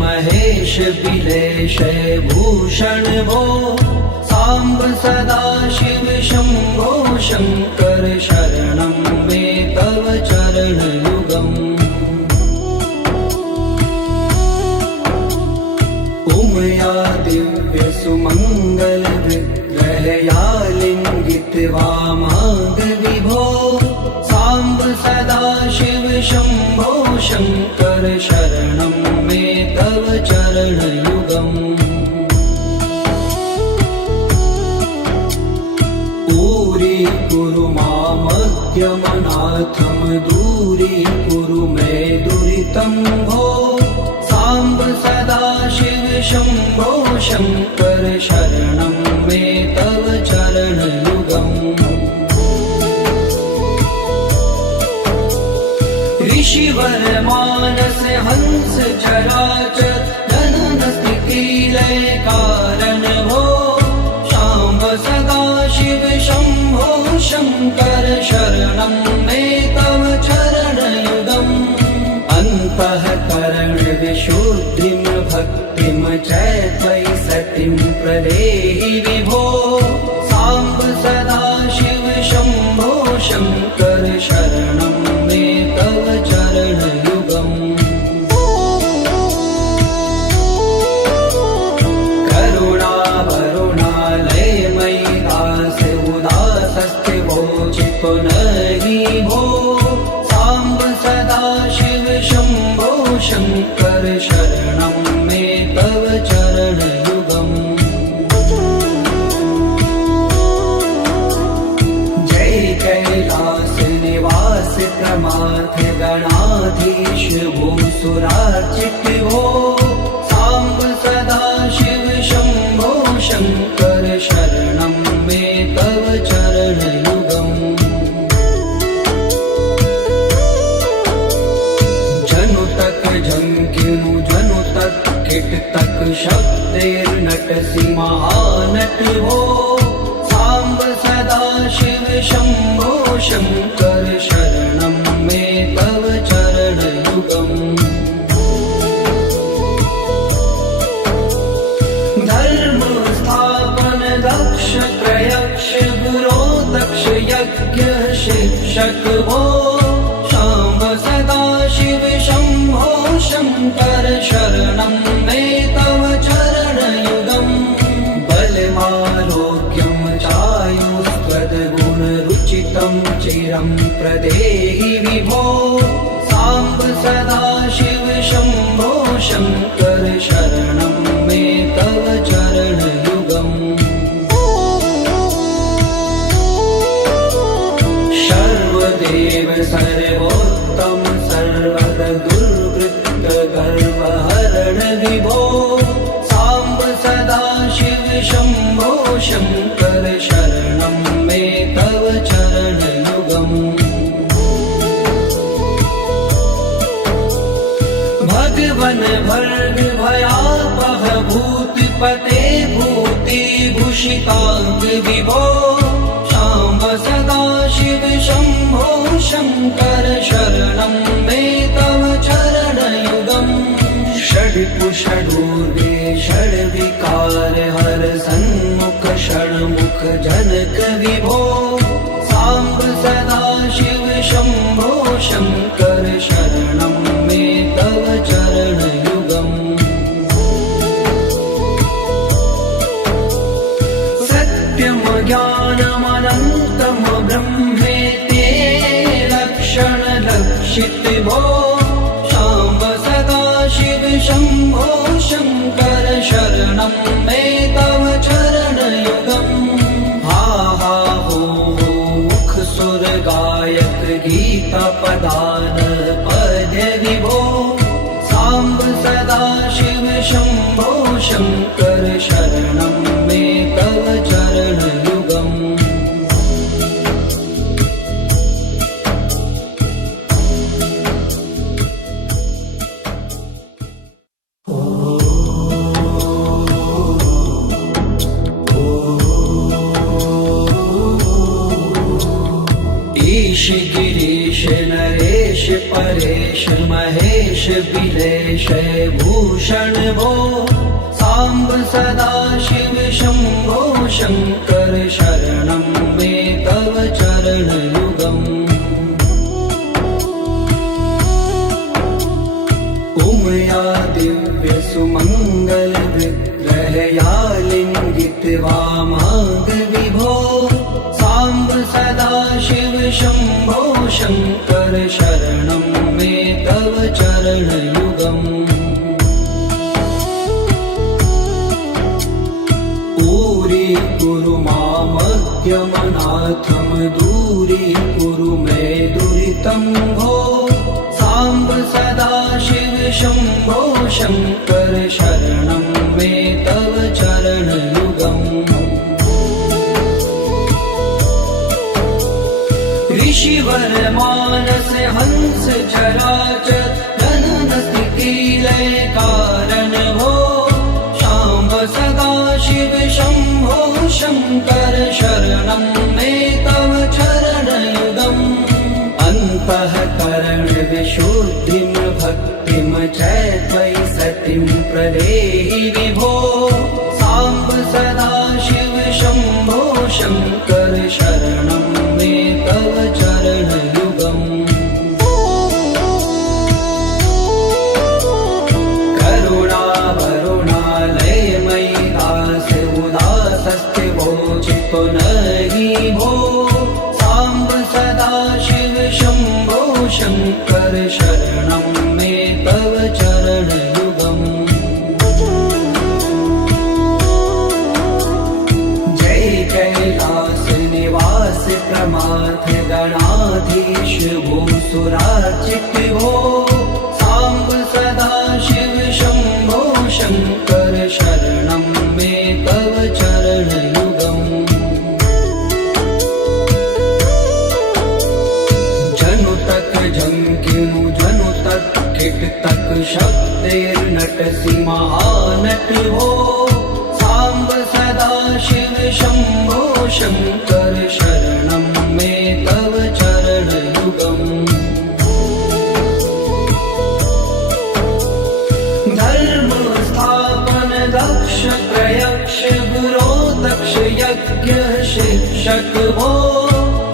महेश बिलेश भूषण भो सांब सदा शिव शंभो शंकर शरणं मे तव चरण युगम् उमया दिव्य सुमंगल विग्रहया लिंगित वामांग विभो सांब सदा शिव शंभो शंकर शरणं मे तव चरण युगम् पूरी कुरु मामद्यमनाथं दूरी कुरु मे दुरितं भो सांब सदा शिव शंभो शंकर शरणं मे तव चरण युगम् ऋषिवर मानस हंस चराचर जनन स्थिति लय कारण भो शाम्ब सदा शिव शंभो शंकर शरणं मे तव चरण युगम् अन्तःकरण विशुद्धिं भक्तिं च त्वयि सतिं प्रदेहि विभो सांब सदा शिव शंभो शंकर शरणं मे तव चरण युगम् करुणा वरुणालय मयि दास उदासस्थिवो चित्तो नहि भो सांब सदा शिव शंभो शंकर शरणं मे तव चरण युगम् जय कैलास निवास प्रमाथ गणाधीश भूसुरार्चित भो सांब सदा शिव शंभो शंकर शरणं मे तव चरण युगम् जनु तक झंकिनु जनु तक किट तक शब्दैर्नटसि महानट भो सांब सदा शिव शंभो शंकर शरणं मे तव चरण युगम् धर्म स्थापन दक्ष त्रयक्ष गुरो दक्ष यज्ञ शिक्षक भो सांब सदा शिव शंभो शंकर शरणं मे तव चरण युगम् बलमारोग्यं चायुस्त्वद्गुणरुचितं चिरं प्रदेहि विभो सांब सदा शिव शंभो शंकर शरणं मे तव चरण युगम् सर्वदेव सर्वोत्तम सर्वद दुर्वृत्त गर्वहरण विभो सांब सदा शिव शंभो शंकर शरणं मे तव चरण युगम् भगवन भर्ग भयापह भूतिपते भूति भूषितांग विभो सांब सदा शिव शंभो शंकर शरणं मे तव चरण युगम् षड्कुषडूर्वे षड्विकार हर सन्मुख षण्मुख जनक विभो सांब सदा शिव शंभो शंकर शरणं मे तव चरण युगम् सत्यं ज्ञानमनन्तं ब्रह्मेते लक्षण लक्षित भो सांब सदा शिव शंभो शंकर शरणं मे तव चरण युगम् हा हा हो मुख सुर गायक गीता पदान पद्य विभो सांब सदा शिव शंभो शंकर शरणं मे तव चरण युगम् परेश महेश बिलेश भूषण भो सांब सदा शिव शंभो शंकर शरणं मे तव चरणयुगम् उमया दिव्य सुमंगल विग्रहया लिंगित वामांग विभो सांब सदा शिव शंभो शंकर शरणं मे तव चरणयुगम् दूरी मामज्ञमनाथं दूरीकुरु मे दुरितं भो सांब सदा शिव शंभो शंकर शरणं मे तव चरणयुगम् ऋषिवर मानस हंस चराचर जनन स्थिति लय कारण भो सांब सदा शिव शंभो शंकर शरणं मे तव चरणयुगम् अन्तःकरण विशुद्धिं भक्तिं च त्वयि सतिं प्रदेहि विभो सांब सदा शिव शंभो शंकर शरणं मे तव चरणयुगम् चितो नहि भो सांब सदा शिव शंभो शंकर शरणं मे तव चरणयुगम् जय कैलास निवास प्रमाथ गणाधीश भूसुरार्चित भो सांब सदा शिव शंभो शंकर शरणं मे तव चरणयुगम् जनु तक झंकिनु जनु तक किट तक शब्देर्नटसि महानट भो सांब सदा शिव शंभो शंकर शरणं मे तव चरणयुगम् धर्म स्थापन दक्ष प्रयक्ष गुरो दक्ष यज्ञ शिक्षक भो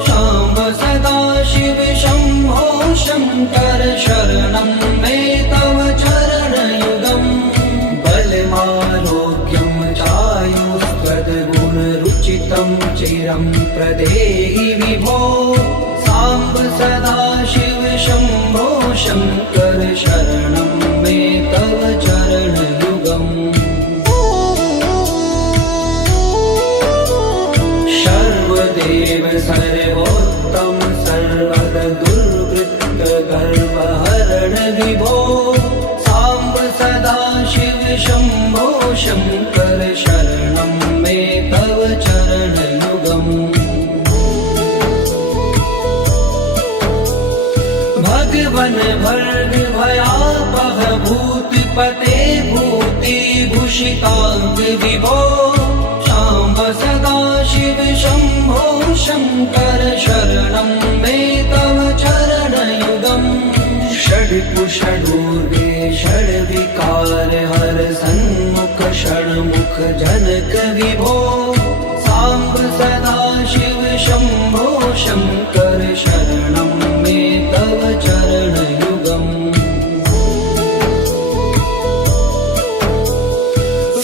सांब सदा शिव शंभो शंकर शरणं मे तव चरणयुगम् बलमारोग्यं चायुस्त्वद्गुणरुचितं चिरं प्रदेहि विभो सांब सदा शिव शंभो शंकर शरणं मे तव चरणयुगम् सर्वदेव सर्वोत्तम सर्वद दुर्वृत्त गर्वहरण विभो सांब सदा शिव शंभो शंकर शरणं मे तव चरणयुगम् भगवन भर्ग भयापह भूतिपते भूतिभूषितांग विभो सांब सदा शिव शंभो शंकर शरणं मे तव चरणयुगम् षड्कुषडूर्गे षड्विकार हर सन्मुख षण्मुख जनक विभो सांब सदा शिव शंभो शंकर शरणं मे तव चरणयुगम्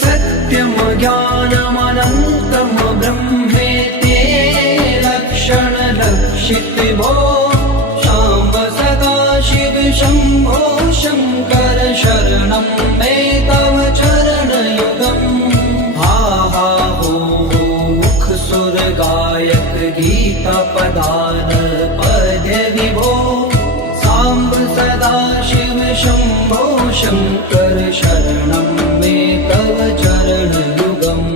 सत्यं ज्ञानमनन्तं ब्रह्मेति लक्षण लक्षित भो सांब सदा शिव शंभो शंकर शरणं मे तव चरणयुगम् हा हा हो मुख सुर गायक गीता पदान पद्य विभो सांब सदा शिव शंभो शंकर शरणं मे तव चरणयुगम्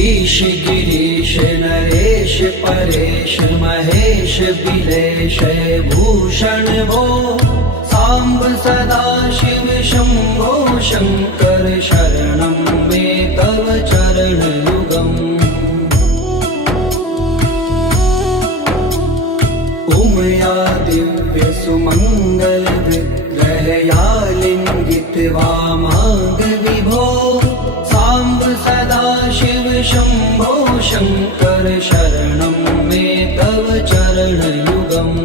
ईश गिरीश नरेश परेश महेश बिलेश भूषण भो साम्ब सदाशिव शम्भो शङ्कर शरणं मे तव चरणयुगम् उमया दिव्य सुमङ्गल विग्रहया लिङ्गित वामाङ्ग विभो साम्ब सदाशिव शम्भो शङ्कर शरणं मे तव चरणयुगम्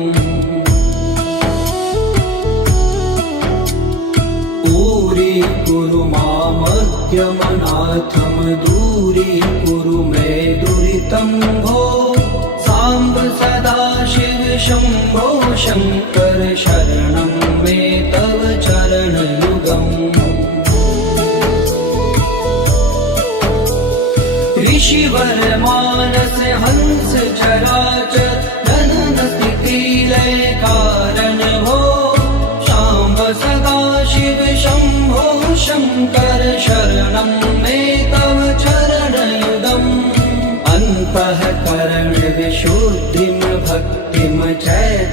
दूरी मामज्ञमनाथं दूरीकुरु मे दुरितं भो साम्ब सदाशिव शम्भो शङ्कर शरणं मे तव चरणयुगम् ऋषिवर मानस हंस चराचर जनन स्थिति लय कारण भो शाम्ब सदाशिव शम्भो शङ्कर शरणं मे तव चरणयुगम् अन्तःकरण विशुद्धिं भक्तिं च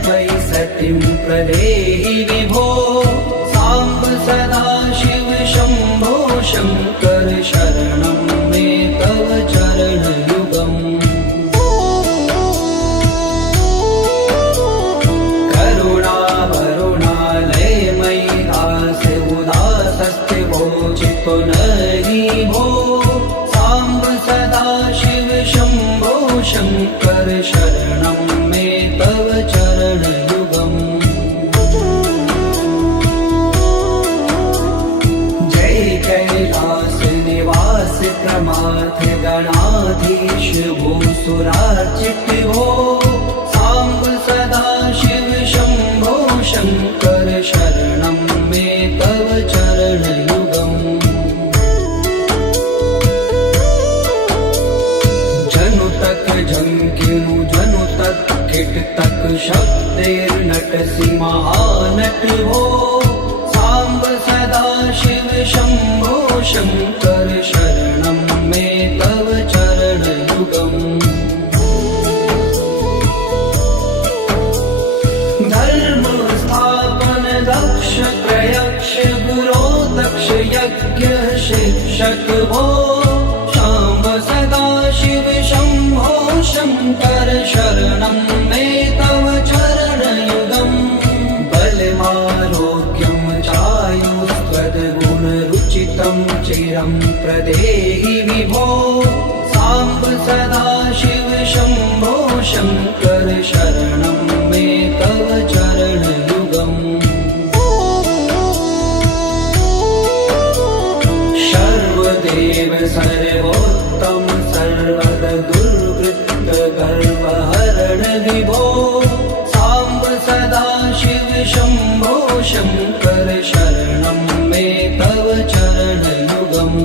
त्वयि सतिं प्रदेहि विभो साम्ब सदाशिव शम्भो शङ्कर शरणं मे तव चरणयुगम् चितो नरि भो साम्ब सदाशिव शम्भो शङ्कर शरणं मे तव चरणयुगम् जय कैलास निवास प्रमाथ गणाधीश भूसुरार्चित भो साम्ब सदाशिव शम्भो शङ्कर शरणं मे तव चरणयुगम् जनु तक झंकिनु जनु तक किट तक शब्देर्नटसि महानट भो साम्ब सदाशिव शम्भो शङ्कर शरणं मे तव चरणयुगम् धर्म स्थापन दक्ष प्रयक्ष गुरो दक्ष यज्ञ शिक्षक भो शाम्ब सदाशिव शम्भो शङ्कर शरणं मे तव चरणयुगम् बलमारोग्यं चायुस्त्वद्गुणरुचितं चिरं प्रदेहि विभो साम्ब सदाशिव शम्भो शङ्कर शरणं मे तव चरणयुगम् सर्वदेव सर्वोत्तम सर्वद दुर्वृत्त गर्वहरण विभो साम्ब सदाशिव शम्भो शङ्कर शरणं मे तव चरणयुगम्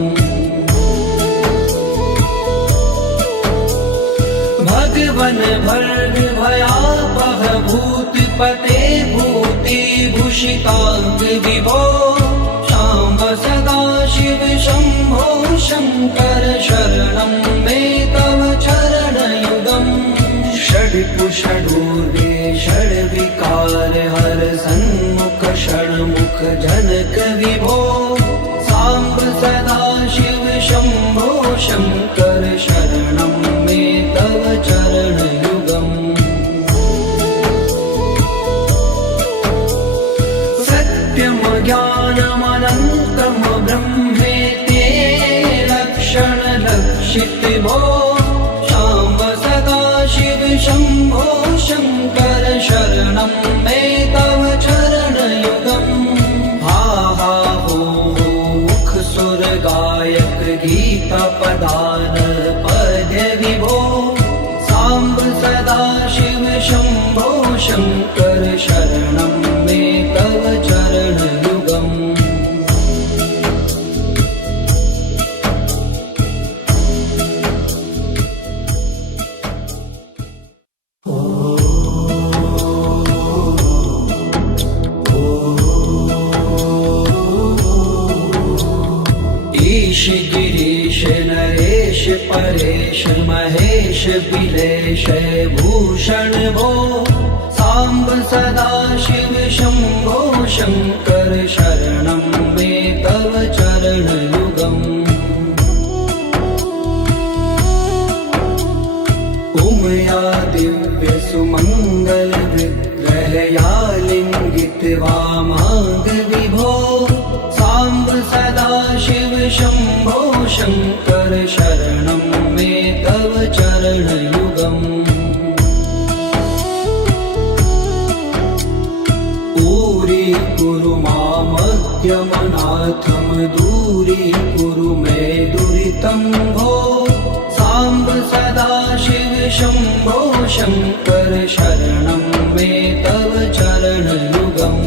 भगवन भर्ग भयापह भूतिपते भूतिभूषिताङ्ग विभो शाम्ब सदाशिव शम्भो शङ्कर शरणं मे तव चरणयुगम् षड्कुषडूर्वे षड्विकार हर सन्मुख षण्मुख जनक विभो साम्ब सदाशिव शम्भो शङ्कर शरणं मे तव चरणयुगम् सत्यं ज्ञानमनन्तं ब्रह्मेति लक्षणलक्षित भो शाम्ब सदाशिव शम्भो शङ्कर शरणं मे तव चरणयुगम् हा हा हो मुख सुर गायक गीता पदान पद्य विभो साम्ब सदाशिव शम्भो शङ्कर शरणं मे तव चरणयुगम् ईश गिरीश नरेश देश परेश महेश बिलेश भूषण भो सांब सदा शिव शंभो शंकर शरणं मे तव चरणयुगम् उमया दिव्य सुमंगल विग्रहया लिंगित वामांग विभो सांब सदा शिव शंभो शंकर शरणं मे तव चरणयुगम् कुरु मामद्यमनाथं दूरीकुरु मे दुरितं भो सांब सदा शिव शंभो शंकर शरणं मे तव चरणयुगम्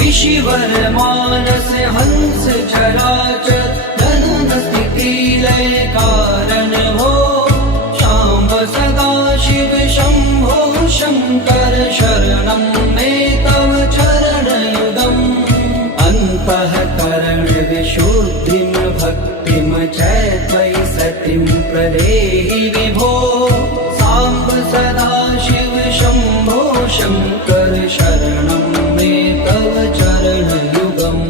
ऋषिवर मानस हंस चराचर जनन स्थिति लय कारण भो सांब सदा शिव शंभो शंकर शरणं मे तव चरणयुगम् अन्तःकरण विशुद्धिं भक्तिं च त्वयि सतिं प्रदेहि विभो सांब सदा शिव शंभो शंकर शरणं मे तव चरणयुगम्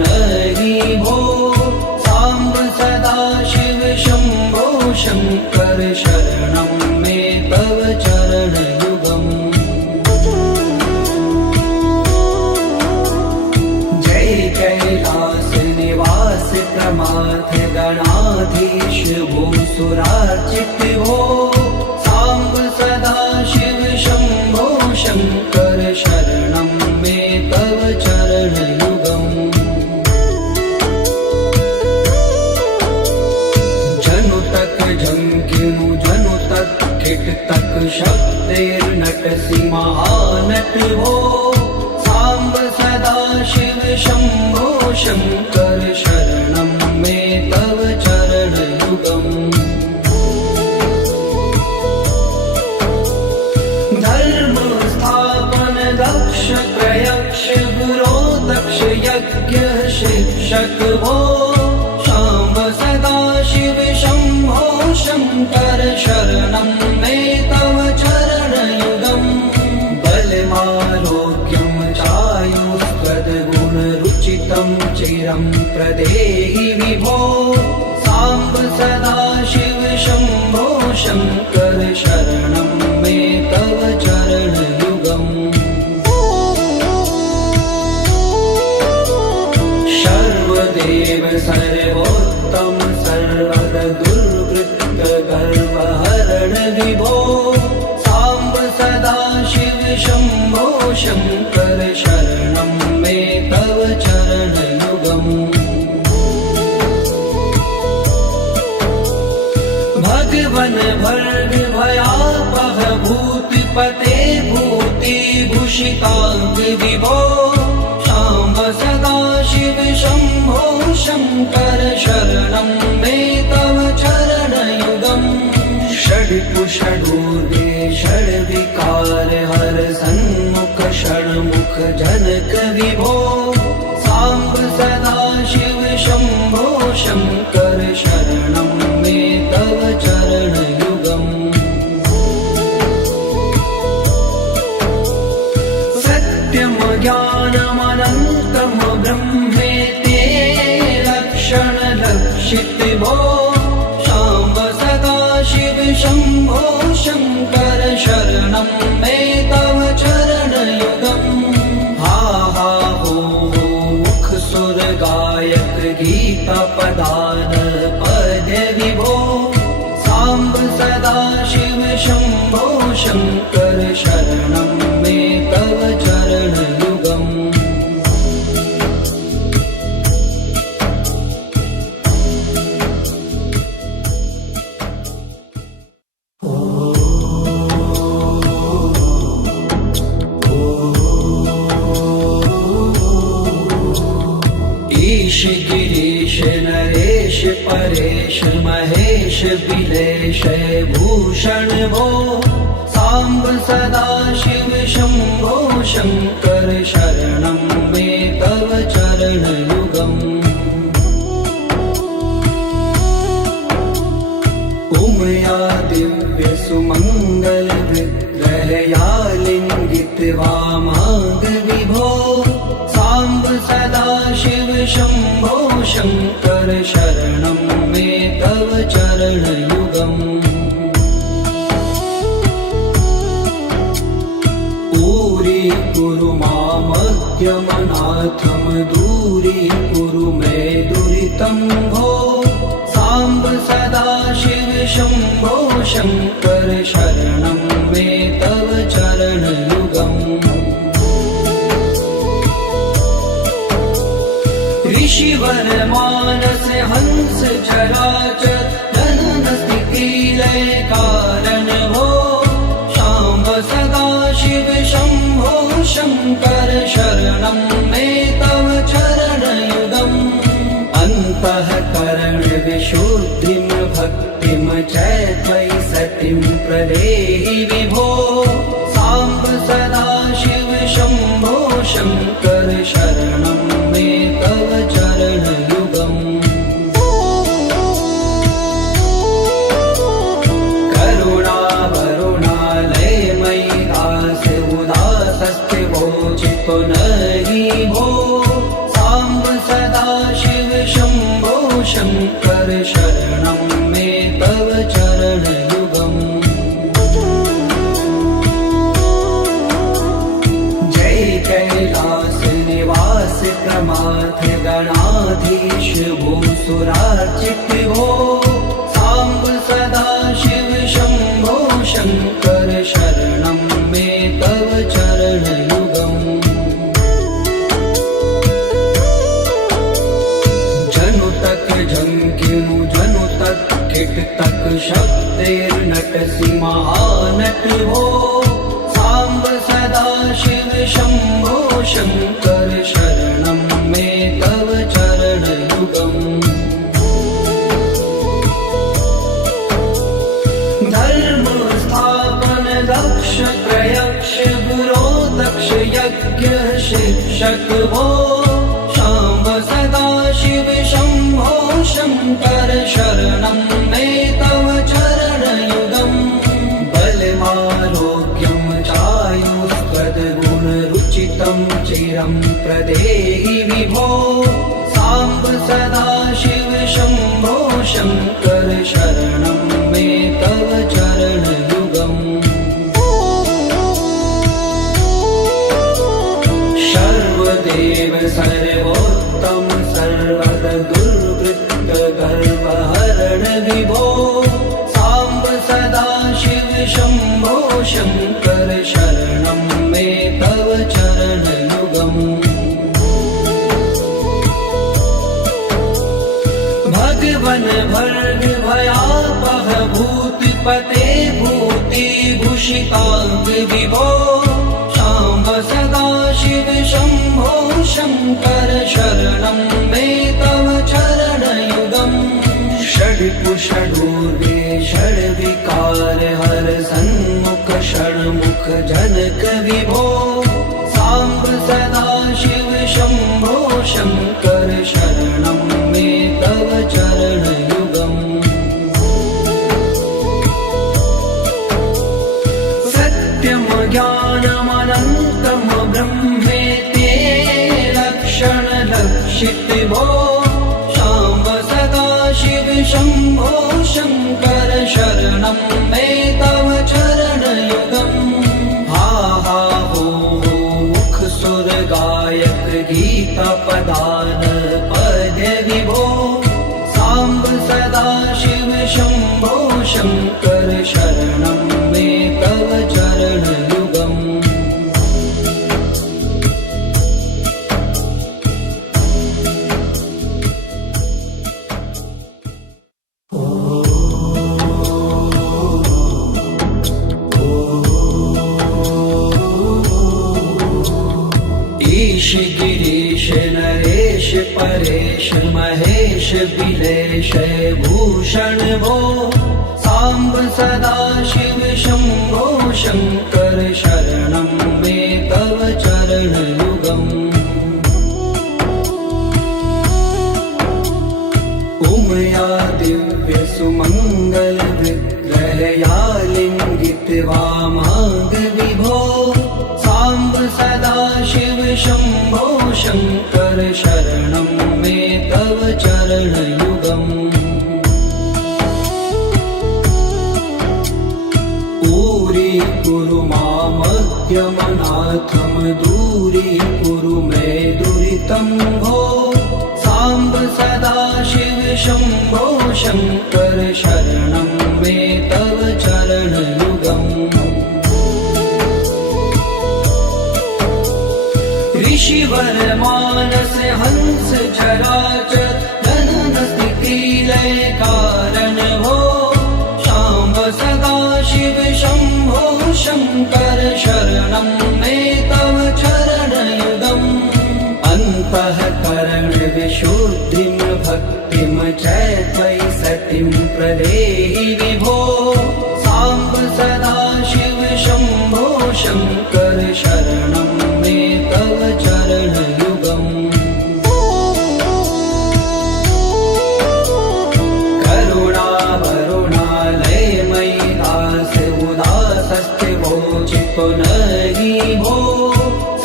नहि भो सांब सदा शिव शंभो शंकर शरणं मे तव चरणयुगम् जय कैलास निवास प्रमाथ गणाधीश भूसुरार्चित भो सांब सदा शिव शंभो शंकर शरणं मे तव चरणयुगम् झंकिनु जनु तक किट तक शब्देर्नटसि महानट भो सांब सदा शिव शंभो शंकर शरणं मे तव चरणयुगम् धर्म स्थापन दक्ष प्रयक्ष गुरो दक्ष यज्ञ शिक्षक भो सांब सदा शिव शंभो शंकर शरणं मे तव चरणयुगम् बलमारोग्यं चायुस्त्वद्गुणरुचितं चिरं प्रदेहि विभो सांब सदा शिव शंभो शंकर शरणं मे तव चरणयुगम् सर्वदेव सर्वोत्तम सर्वर दुर्वृत्त गर्वहरण विभो सांब सदा शिव शंभो शंकर शरणं मे तव चरणयुगम् भगवन भर्ग भयापह भूतिपते भूतिभूषितांग विभो सांब सदा शिव शंभो शंकर शरणं मे तव चरणयुगम् षड्कुषडूर्वे षड्विकार हर सन्मुख षण्मुख जनक विभो सांब सदा शिव शंभो शंकर शरणं मे तव चरणयुगम् सत्यम ज्ञानमनन्तं ब्रह्मेते लक्षण लक्षित भो सांब सदा शिव शंभो शंकर शरणं मे तव चरणयुगम् हा हा हो मुख सुर गायक गीता पदान पद विभो सांब सदा शिव शंभो शंकर शरणं मे तव चरणयुगम् महेश बिलेश भूषण भो सांब सदा शिव शंभो शंकर शरणं मे तव चरण युगम् उमया दिव्य सुमंगल विग्रहया लिंगित वामांग विभो सांब सदा शिव शंभो शंकर शरणं मे तव चरण युगम् पूरी कुरु मामज्ञमनाथम दूरी कुरु मे दुरितं भो सांब सदा शिव शंभो शंकर शरणं मे तव चरण युगम् ऋषिवर मानस हंस चराचर जनन स्थिति लय कारण भो शाम्ब सदा शिव शंभो शंकर शरणं मे तव चरण युगम् अन्तःकरण विशुद्धिं भक्तिं च त्वयि सतिं प्रदेहि विभो सांब सदा शिव शंभो शंकर शरणं मे तव चरण युगम् करुणा वरुणालय मयि दास उदासस्थिवो चित्तो नहि भो सांब सदा शिव शंभो शंकर शरणं मे तव चरण युगम् जय कैलास निवास प्रमाथ गणाधीश भूसुरार्चित भो सांब सदा शिव शंभो शंकर शरणं मे तव चरण युगम् जनु तक झंकिनु जनु तक किट तक शब्दैर्नटसि महानट भो सांब सदा शिव शंभो शंकर शरणं मे तव चरण युगम् धर्म स्थापन दक्ष प्रयक्ष गुरो दक्ष यज्ञ शिक्षक भो शाम्ब सदा शिव शंभो शंकर शरणं मे तव चरण युगम् बलमारोग्यं चायुस्त्वद्गुणरुचितं चिरं प्रदेहि विभो सांब सदा शिव शंभो शंकर शरणं मे तव चरण युगम् सर्वदेव सर्वोत्तम सर्वद दुर्वृत्त गर्वहरण विभो सांब सदा शिव शंभो शंकर शरणं मे तव चरण युगम् भगवन भर्ग भयापह भूतिपते भूति भूषितांग विभो शाम्ब सदा शिव शंभो शंकर शरणं मे तव चरण युगम् षड्कुषडूर्वे षड्विकार हर सन्मुख षण्मुख जनक विभो सांब सदा शिव शंभो शंकर शरणं मे तव चरण युगम् सत्यम ज्ञानमनन्तं ब्रह्मेति लक्षण लक्षित भो शाम्ब सदा शिव शंभो शंकर शरणं मे तव चरण युगम् हा हा हो मुख सुर गायक गीता पदान पद्य विभो सांब सदा शिव शंभो शंकर शरणं मे तव चरण युगम् ईश गिरीश नरेश परेश महेश बिलेश विलेशय भूषण भो साम्ब सदाशिव शम्भो शङ्कर शरणं मे तव चरणयुगम् उमया दिव्य सुमङ्गल विग्रहया लिङ्गित वामाङ्ग विभो साम्ब सदाशिव शम्भो शङ्कर शरणं मे तव चरणयुगम् दूरीकुरु मामद्यमनाथं दूरीकुरु मे दुरितं भो साम्ब सदाशिव शम्भो शङ्कर शरणं मे तव चरणयुगम् ऋषिवर मानस हंस चराचर जनन स्थिति लय कारण भो शाम्ब सदाशिव शम्भो शङ्कर शरणं मे तव चरणयुगम् अन्तःकरण विशुद्धिं भक्तिं च त्वयि सतिं प्रदेहि विभो साम्ब सदाशिव शम्भो शङ्कर शरणं मे तव चरणयुगम् करुणावरुणालयमयि दास उदासस्थिवो चित्तो नहि भो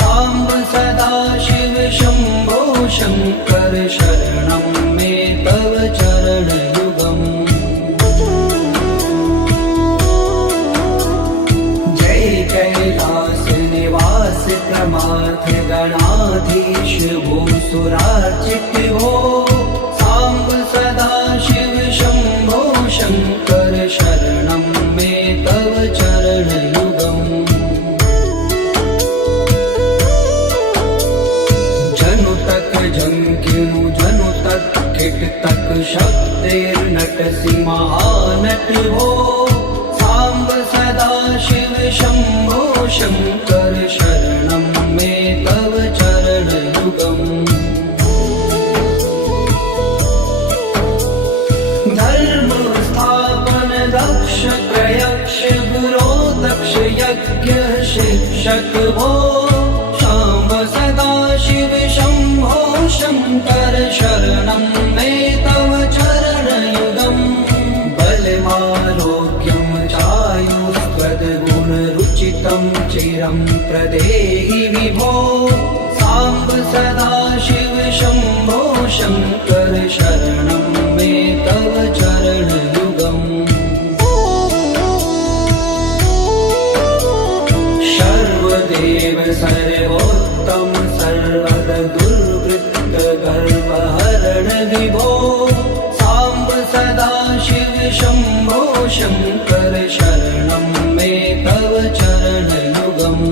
साम्ब सदाशिव शम्भो शङ्कर शरणं मे तव चरणयुगम् जय कैलास निवास प्रमाथ गणाधीश भूसुरार्चित भो साम्ब सदाशिव शम्भो शङ्कर शरणं मे तव चरणयुगम् जनु तक झंकिनु जनु तक किट तक शब्देर्नटसि महानट भो साम्ब सदाशिव शम्भो शङ्कर शरणं मे तव चरणयुगम् धर्म स्थापन दक्ष प्रयक्ष गुरो दक्ष यज्ञ शिक्षक भो शाम्ब सदाशिव शम्भो शङ्कर शरणं मे तव चरणयुगम् बलमारोग्यं चायुस्त्वद्गुणरुचितं चिरं प्रदेहि विभो साम्ब सदाशिव शम्भो शङ्कर शरणं मे तव चरणयुगम् सर्वदेव सर्वोत्तम सर्वद दुर्वृत्त गर्वहरण विभो साम्ब सदाशिव शम्भो शङ्कर शरणं मे तव चरणयुगम्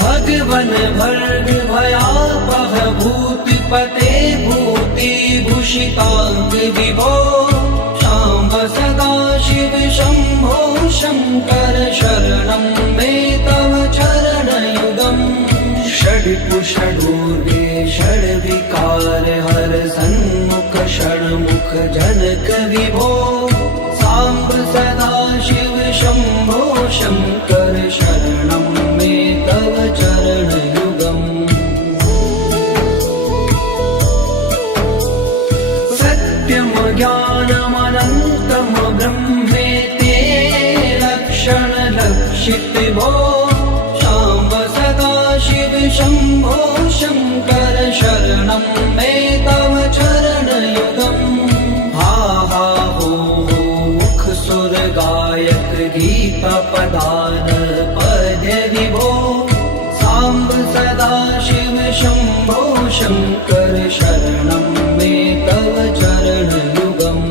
भगवन भर्ग भयापह भूतिपते भूतिभूषिताङ्ग विभो शाम्ब सदाशिव शम्भो शङ्कर शरणं मे तव चरणयुगम् षड्कुषडूर्वे षड्विकार हर सन्मुख षण्मुख जनक विभो साम्ब सदाशिव शम्भो शङ्कर शरणं मे तव चरणयुगम् सत्यं ज्ञानमनन्तं ब्रह्मेति लक्षणलक्षित भो शाम्ब सदाशिव शम्भो शङ्कर शरणं मे तव चरणयुगम् हा हा हो मुख सुर गायक गीता पदान पद्य विभो साम्ब सदाशिव शम्भो शङ्कर शरणं मे तव चरणयुगम्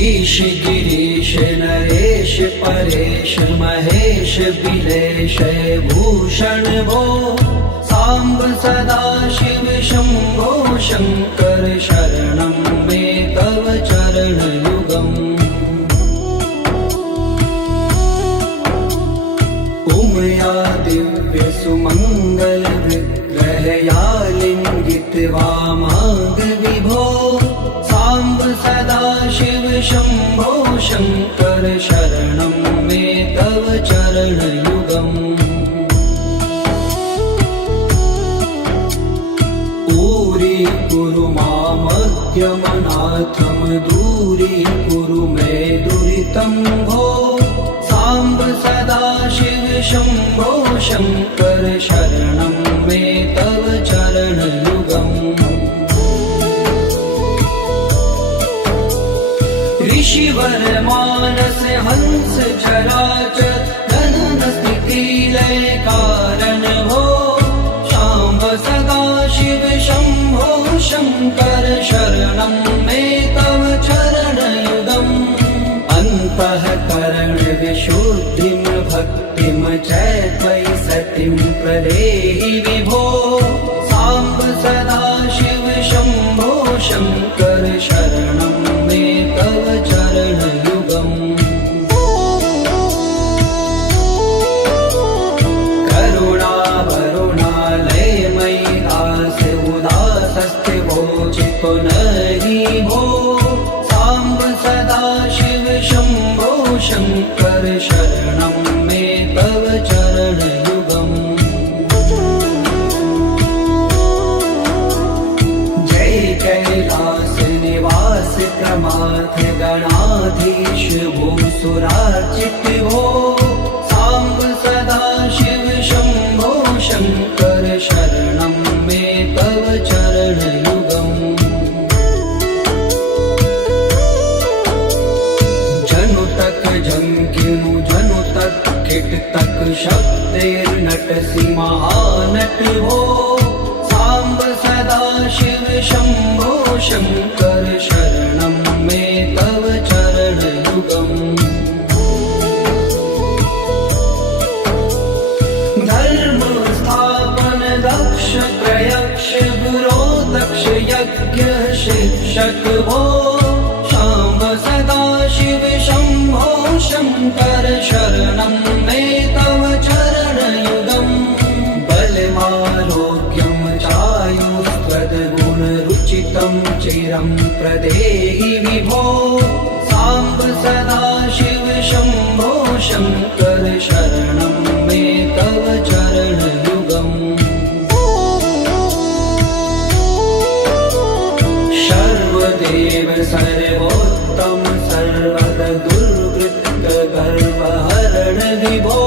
ईश गिरीश नरेश परेश महेश बिलेश भूषण भो साम्ब सदा शिव शम्भो शङ्कर शरणं मे तव चरणयुगम् उमया दिव्य सुमङ्गल विग्रहया लिङ्गित वामाङ्ग विभो साम्ब सदा शिव शम्भो शङ्कर शरणं मे तव चरणयुगम् कुरु मामद्यमनाथं दूरीकुरु मे दुरितं भो साम्ब सदा शिव शम्भो शङ्कर शरणं मे तव चरणयुगम् ऋषिवर मानस हंस चराचर गगन स्थिति लय कारण भो शाम्ब सदा शिव शम्भो शङ्कर शरणं मे तव चरणयुगम् अन्तःकरण विशुद्धिं भक्तिं च त्वयि सतिं प्रदेहि विभो साम्ब सदा शिव शम्भो शङ्कर शरणं मे तव चरणयुगम् पुनरि भो साम्ब सदा शिव शम्भो शङ्कर शरणं मे तव चरणयुगम् जय कैलास निवास प्रमाथ गणाधीश भूसुरार्चित भो साम्ब सदा शिव शम्भो शङ्कर शरणं मे तव चरणयुगम् जंकिनु जनु तक किट तक शब्दैर्नटसि महानट हो साम्ब सदा शिव शम्भो शङ्कर शरणं मे तव चरणयुगम् धर्म स्थापन दक्ष प्रयक्ष गुरो दक्ष यज्ञ शिक्षक भो शाम्ब सदा शिव शम्भो शङ्कर शरणं मे तव चरणयुगम् बलमारोग्यं चायुस्त्वद्गुणरुचितं चिरं प्रदेहि विभो साम्ब सदा शिव शम्भो शङ्कर शरणं मे तव चरणयुगम् सर्वदेव सर्वोत्तम सर्वद दुर्वृत्त गर्वहरण विभो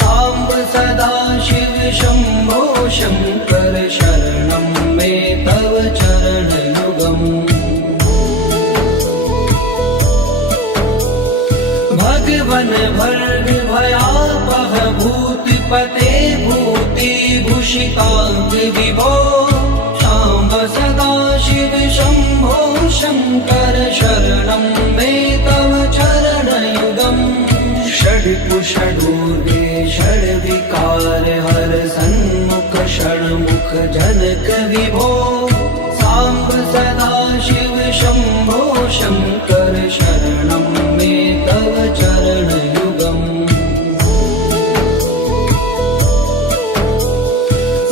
साम्ब सदा शिव शम्भो शङ्कर शरणं मे तव चरणयुगम् भगवन् भर्ग भयापह भूतिपते भूतिभूषिताङ्ग विभो साम्ब सदा शिव शम्भो शङ्कर शरणं मे तव चरणयुगम् षड्कुषडूर्वे षड्विकार हर सन्मुख षण्मुख जनक विभो साम्ब सदा शिव शम्भो शङ्कर शरणं मे तव चरणयुगम्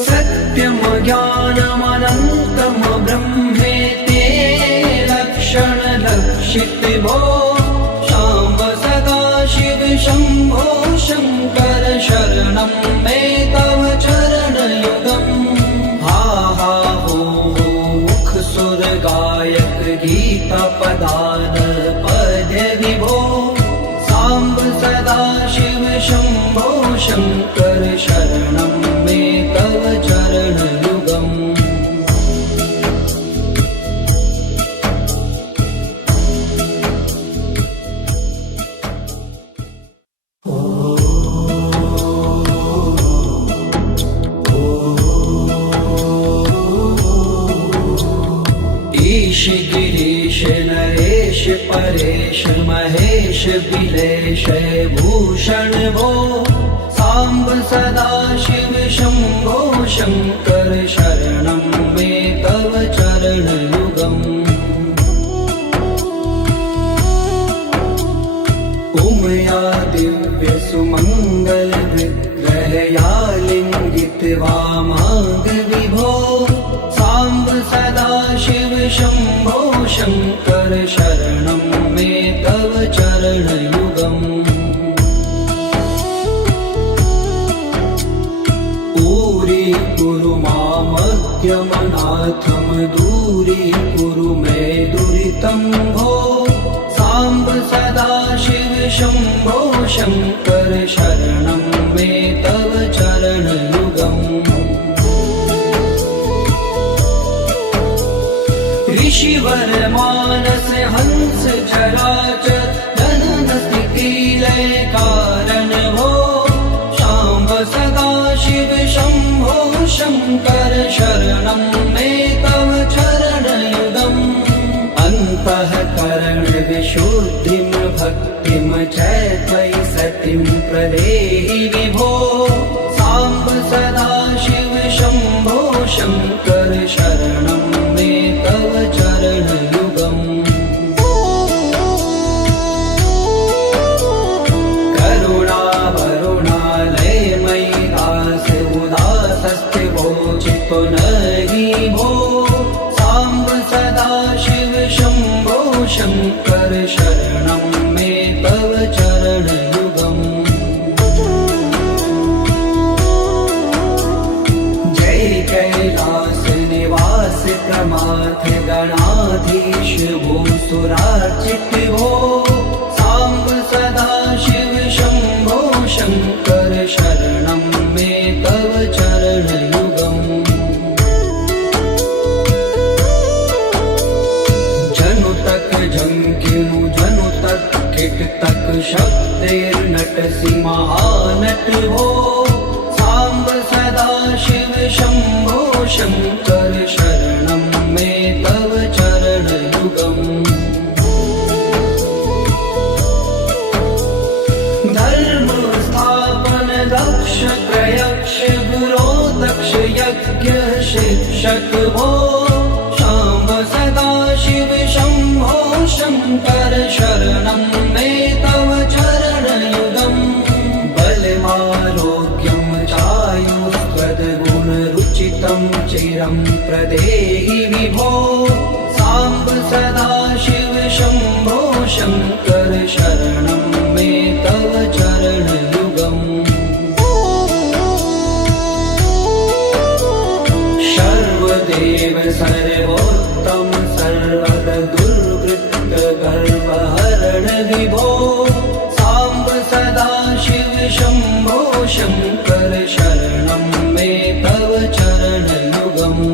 सत्यं ज्ञानमनन्तं ब्रह्मेते लक्षणलक्षित भो शाम्ब सदा शिव शम्भो शङ्कर शरणं मे तव चरणयुगम् हा हा हो मुख सुर गायक गीता पदान पद्य विभो साम्ब सदा शिव शम्भो शङ्कर शरणं मे तव चरणयुगम् ईश गिरीश नरेश परेश महेश बिलेश भूषण भो साम्ब सदा शिव शम्भो शङ्कर शरणं मे तव चरणयुगम् उमया दिव्य सुमङ्गल विग्रहया लिङ्गित वामाङ्ग विभो साम्ब सदा शिव शम्भो शङ्कर शरणं मे तव चरणयुगम् कुरु मामज्ञमनाथं दूरीकुरु मे दुरितं भो साम्ब सदा शिव शम्भो शङ्कर शरणं मे तव चरणयुगम् ऋषिवर मानस हंस चराचर जनन स्थिति लय कारण भो शाम्ब सदा शिव शम्भो शङ्कर शरणं मे तव चरणयुगम् अन्तःकरण विशुद्धिं भक्तिं च त्वयि सतिं प्रदेहि विभो साम्ब सदा शिव शम्भो शङ्कर शरणं मे तव चरणयुगम् पुनहि भो साम्ब सदा शिव शम्भो शङ्कर शरणं मे तव चरणयुगम् जय कैलास निवास प्रमाथ गणाधीश भूसुरार्चित भो साम्ब सदा शिव शम्भो शङ्कर शरणं मे तव चरणयुगम् झंकिनु जनु तक किट तक शब्देर्नटसि महानट हो साम्ब सदा शिव शम्भो शङ्कर शरणं मे तव चरणयुगम् धर्म स्थापन दक्ष प्रयक्ष गुरो दक्ष यज्ञ शिक्षक भो शाम्ब सदा शिव शम्भो शङ्कर शरणं मे तव चरणयुगम् बलमारोग्यं चायुष्पदगुणरुचितं चिरं प्रदेहि विभो साम्ब सदा शिव शम्भो शङ्कर शरणं मे तव चरणयुगम् सर्वदेव सर्वोत्तम सर्वद दुर्वृत्त गर्वहरण विभो साम्ब सदा शिव शम्भो शङ्कर शरणं मे तव चरणयुगम्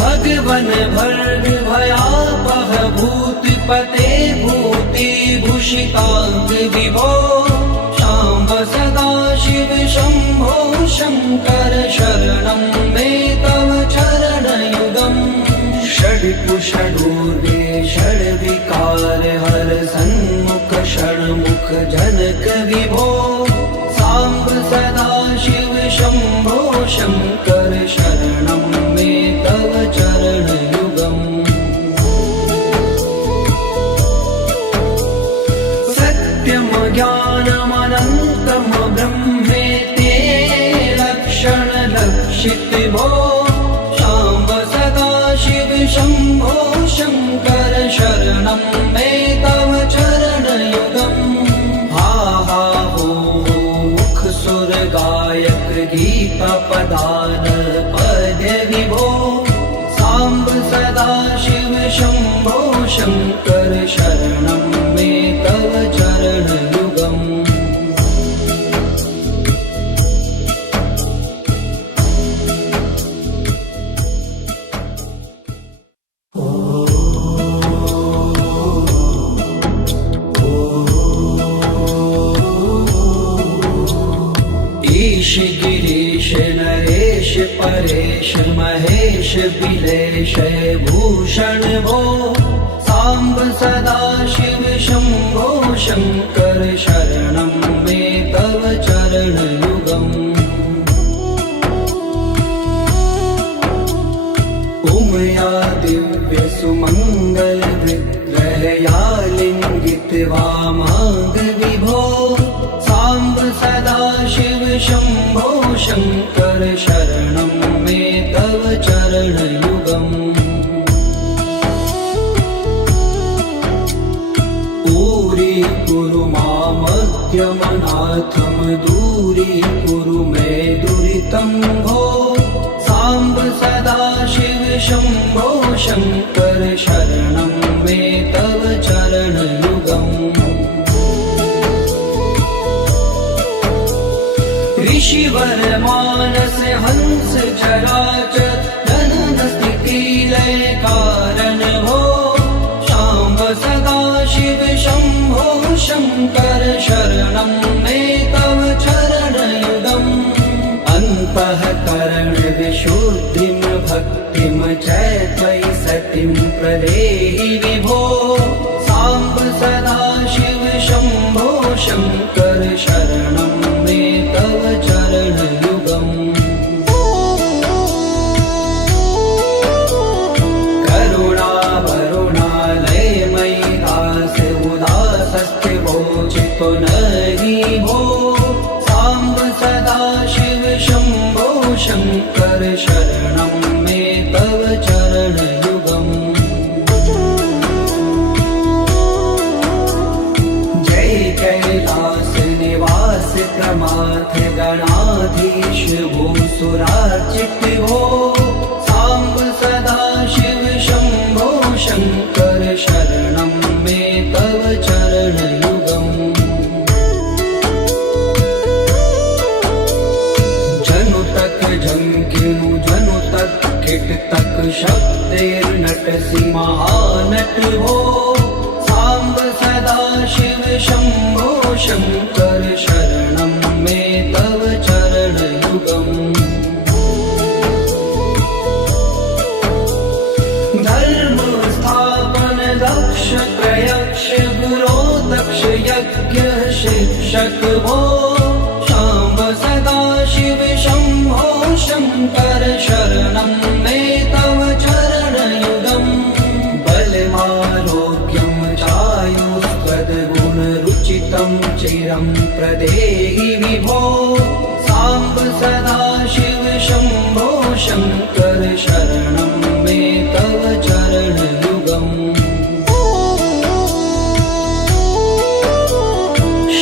भगवन् भर्ग भयापह भूतिपते भूतिभूषिताङ्ग विभो साम्ब सदा शिव शम्भो शङ्कर शरणं मे तव चरणयुगम् षड्कुषडूर्वे षड्विकार हर सन्मुख षण्मुख जनक विभो साम्ब सदा शिव शम्भो शङ्कर शरणं मे तव चरणयुगम् सत्यं ज्ञानमनन्तं ब्रह्मेति लक्षणलक्षित भो साम्ब सदा शिव शम्भो शङ्कर शरणं मे तव चरणयुगम् हा हा हो मुख सुर गायक गीता पदान पद विभो साम्ब सदा शिव शम्भो शङ्कर शरणं मे तव चरणयुगम् ईश गिरीश नरेश परेश महेश बिलेश भूषण भो साम्ब सदा शिव शम्भो शङ्कर शरणं मे तव चरणयुगम् उमया दिव्य सुमङ्गल विग्रहया लिङ्गित वामाङ्ग विभो साम्ब सदा शिव शम्भो शङ्कर शरणं मे तव चरणयुगम् कुरु मामद्यमनाथं दूरीकुरु मे दुरितं भो साम्ब सदा शिव शम्भो शङ्कर शरणं मे तव चरणयुगम् ऋषिवर मानस हंस चराचर जनन स्थिति लय कारण भो शाम्ब सदा शिव शम्भो शङ्कर शरणं मे तव चरणयुगम् अन्तःकरण विशुद्धिं भक्तिं च त्वयि सतिं प्रदेहि विभो साम्ब सदा शिव शम्भो शङ्कर शरणं मे तव चरणयुगम् तो नहीं भो साम्ब सदा शिव शम्भो शङ्कर शरणं मे तव चरणयुगम् जय कैलास निवास प्रमाथ गणाधीश भूसुरार्चित भो साम्ब सदा शिव शम्भो शङ्कर शरणं मे तव चरणयुगम् झंकिनु जनु तक किट तक शब्देर्नटसि महानट हो साम्ब सदा शिव शम्भो शङ्कर शरणं मे तव चरणयुगम् धर्म स्थापन दक्ष प्रयक्ष गुरो दक्ष यज्ञ शिक्षक भो शाम्ब सदा शिव शम्भो शङ्कर शरणं मे तव चरणयुगम् बलमारोग्यं चायुष्पदगुणरुचितं चिरं प्रदेहि विभो साम्ब सदा शिव शम्भो शङ्कर शरणं मे तव चरणयुगम्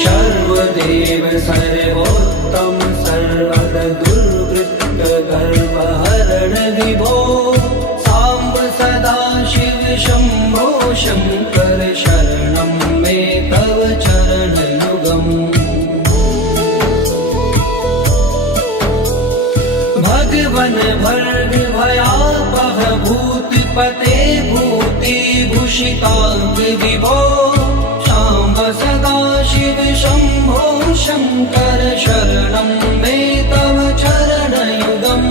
सर्वदेव सर्वोत्तम सर्वद दुर्वृत्त गर्वहरण विभो साम्ब सदा शिव शम्भो शङ्कर शरणं मे तव चरणयुगम् भगवन् भर्ग भयापह भूतिपते भूतिभूषिताङ्ग विभो साम्ब सदा शिव शम्भो शङ्कर शरणं मे तव चरणयुगम्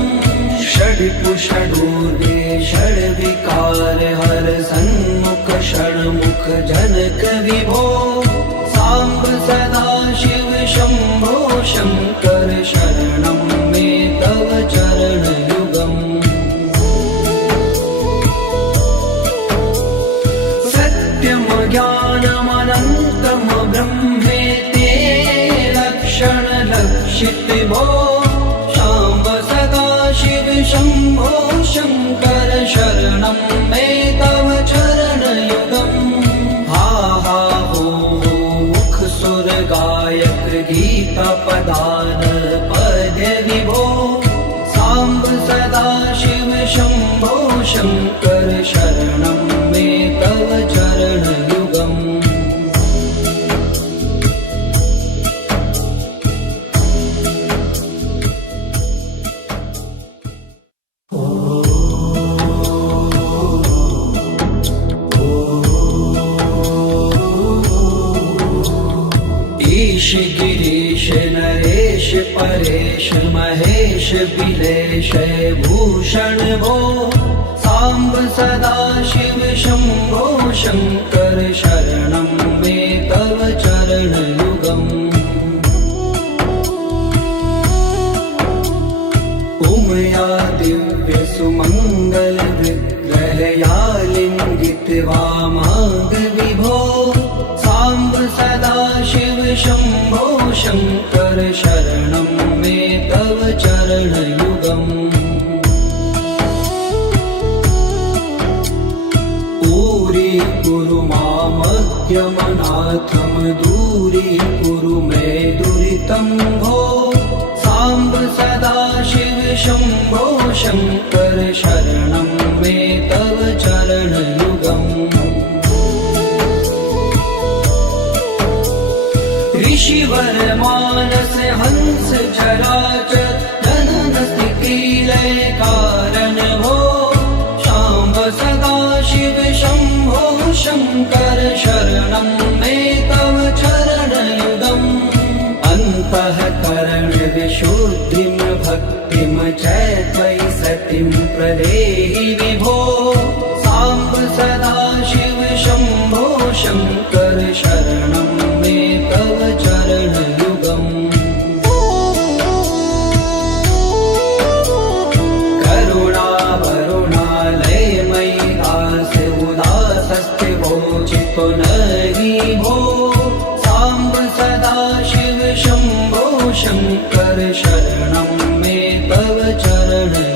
षड्पुषडूर्वे षड्विकार हर सन्मुख षण्मुख जनक विभो साम्ब सदा शिव शम्भो शङ्कर शरणं मे तव चरणयुगम् सत्यं ज्ञानमनन्तं ब्रह्मेते लक्षण लक्षित भो शाम्ब सदा शिव शम्भो शङ्कर शरणं मे तव चरणयुगम् हा हा हो मुख सुर गायक गीता पदान पद्य विभो साम्ब सदा शिव शम्भो शङ्कर शरणं मे तव चरणयुगम् ईश गिरीश नरेश परेश महेश बिलेश भूषण भो साम्ब सदा शिव शम्भो शङ्कर शरणं मे तव चरणयुगम् उमया दिव्य सुमङ्गल विग्रहया लिङ्गित वामाङ्ग विभो साम्ब सदा शिव शम्भो शङ्कर शरणं मे तव चरणयुगम् कुरु मामज्ञमनाथं दूरीकुरु मे दुरितं भो साम्ब सदा शिव शम्भो शङ्कर शरणं मे तव चरणयुगम् ऋषिवर मानस हंस चराचर जनन स्थिति लय कारण भो शाम्ब सदा शिव शम्भो शङ्कर शरणं मे तव चरणयुगम् अन्तःकरण विशुद्धिं भक्तिं च त्वयि सतिं प्रदेहि विभो साम्ब सदा शिव शम्भो शङ्कर शरणं मे तव चरणयुगम् पुनरि भो साम्ब सदा शिव शम्भो शङ्कर शरणं मे तव चरण